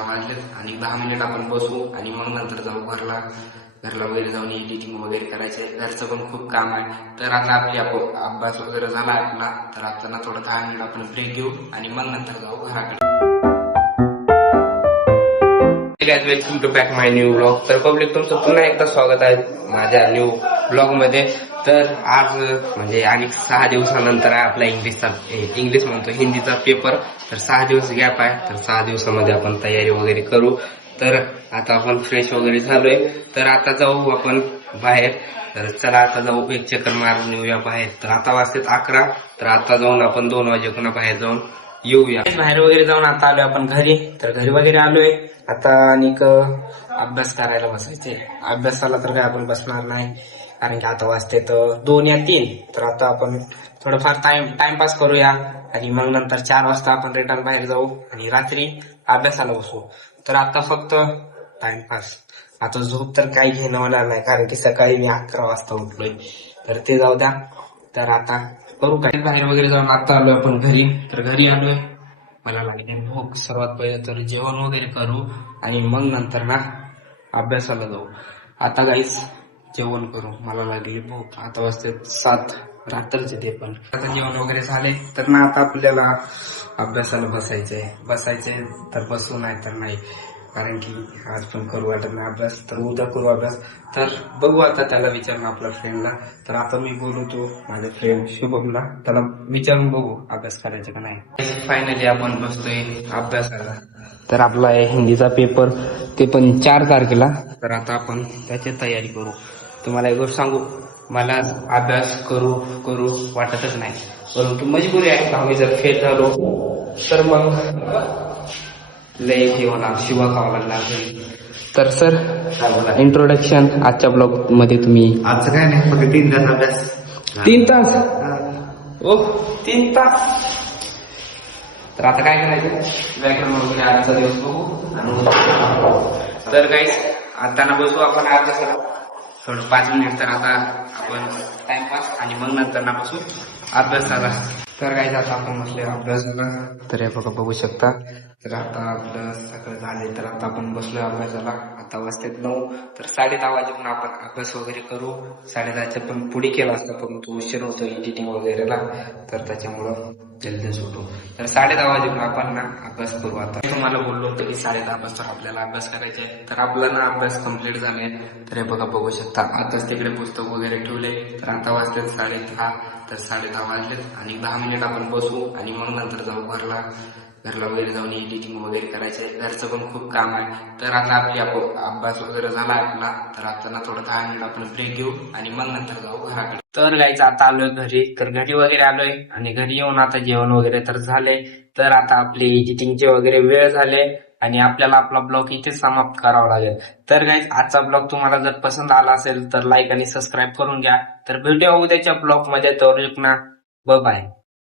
वाजलेत आणि 10 मिनिट आपण बसू आणि मग नंतर जाऊ घरला वगैरे जाऊन एडिटिंग वगैरे करायचे. घरचं पण खूप काम आहे. तर आता आपली अभ्यास वगैरे झाला आपला, तर आता ना थोडं 10 मिनिट आपण ब्रेक घेऊ आणि मग नंतर जाऊ घराकडे. Welcome to back my new blog. तर पब्लिक तुमचं पुन्हा एकदा स्वागत आहे माझ्या न्यू ब्लॉग मध्ये. तर आज म्हणजे आणि 6 दिवसानंतर आहे आपला इंग्लिश म्हणतो हिंदीचा पेपर. तर 6 दिवस गॅप आहे. तर 6 दिवसामध्ये आपण तयारी वगैरे करू. तर आता आपण फ्रेश वगैरे झालोय. तर आता जाऊ आपण बाहेर. तर चला आता जाऊ एक चक्कर मारून येऊया बाहेर. तर आता वाजतात 11. तर आता जाऊन आपण 2 वाजेपर्यंत बाहेर जाऊन येऊया. बाहेर वगैरे जाऊन आता आलोय आपण घरी. तर घरी वगैरे आलोय आता आणि अभ्यास करायला बसायचे. अभ्यासाला तर काय आपण बसणार नाही, कारण की आता वाजते तर 2 या 3. तर आता आपण थोडंफार टाइमपास करूया आणि मग नंतर 4 वाजता आपण रिटर्न बाहेर जाऊ आणि रात्री अभ्यासाला बसू. तर आता फक्त टाइमपास. आता झोप तर काही घेणं होणार नाही, कारण की सकाळी मी 11 वाजता उठलोय. तर ते जाऊ द्या. तर आता करू काय, बाहेर वगैरे जाऊन आता आलोय आपण घरी. तर घरी आलोय, मला लागली भूक. सर्वात पहिले तर जेवण वगैरे करू आणि मग नंतर ना अभ्यासाला जाऊ. आता गाईस जेवण करू, मला लागली भूक. आता वाजते 7 रात्रचे ते पण. आता जेवण वगैरे झाले तर ना आता आपल्याला अभ्यासाला बसायचे तर बसू, नाही तर नाही, कारण की आज पण करू वाटत नाही अभ्यास. तर उद्या करू अभ्यास. तर बघू आता, त्याला विचारून आपल्या फ्रेंडला. तर आता मी बोलवतो माझ्या फ्रेंड शुभमला, त्याला विचारून बघू अभ्यास करायचा का नाही. फायनली आपण बसतोय अभ्यासाला. तर आपला आहे हिंदीचा पेपर, ते पण 4 तारखेला. तर आता आपण त्याची तयारी करू. तुम्हाला एक गोष्ट सांगू, मला अभ्यास करू वाटतच नाही, परंतु मजबुरी आहे. आम्ही जर फेल झालो तर मग लय हे होणार, शिवा खावा लागणार. तर सर इंट्रोडक्शन आजच्या ब्लॉग मध्ये तुम्ही. आजचं काय नाही, फक्त 3 तास अभ्यास. 3 तास? ओ 3 तास. तर आता काय करायचं, व्याकरण वगैरे आजचा दिवस बघू आणि तर काही आता ना बसू आपण अभ्यासाला थोडं 5 मिनिट. तर आता आपण टाइमपास आणि मग नंतर ना बसू अभ्यासाला. तर काय आता आपण बसले अभ्यासाला. तर हे बघू शकता. तर आता आपलं सगळं झाले, तर आता आपण बसलोय अभ्यासाला. आता वाजतात 9. तर 10:30 वाजेपर्यंत आपण अभ्यास वगैरे करू. 10:30च्या पण पुढे केला असता, परंतु उशीर होतो एडिटिंग वगैरेला, तर त्याच्यामुळं जल्दी सुटू. तर 10:30 वाजेपर्यंत आपण ना अभ्यास करू. आता तुम्हाला बोललो होतो की 10:30 वाजता आपल्याला अभ्यास करायचा आहे. तर आपला ना अभ्यास कम्प्लीट झाले. तर हे बघू शकता, आताच तिकडे पुस्तक वगैरे ठेवले. तर आता वाजतात 10:30. तर 10:30 वाजलेत आणि 10 मिनिट आपण बसू आणि मग नंतर जाऊ घरला वगैरे जाऊन एडिटिंग वगैरे करायचे. घरचं पण खूप काम आहे. तर आता आपली अभ्यास वगैरे झाला आपला. तर आता ना थोडं 10 मिनिट आपण ब्रेक घेऊ आणि मग नंतर जाऊ घराकडे. तर गायचं आता आलोय घरी. तर घरी वगैरे आलोय आणि घरी येऊन आता जेवण वगैरे तर झाले. तर आता आपली एडिटिंगचे वगैरे वेळ झाले आणि आपल्याला आपला ब्लॉग इथे समाप्त करावा लागेल. तर गाईज आजचा ब्लॉग तुम्हाला जर पसंत आला असेल तर लाईक आणि सबस्क्राईब करून घ्या. तर भेटूया उद्याच्या ब्लॉग मध्ये. तर बाय.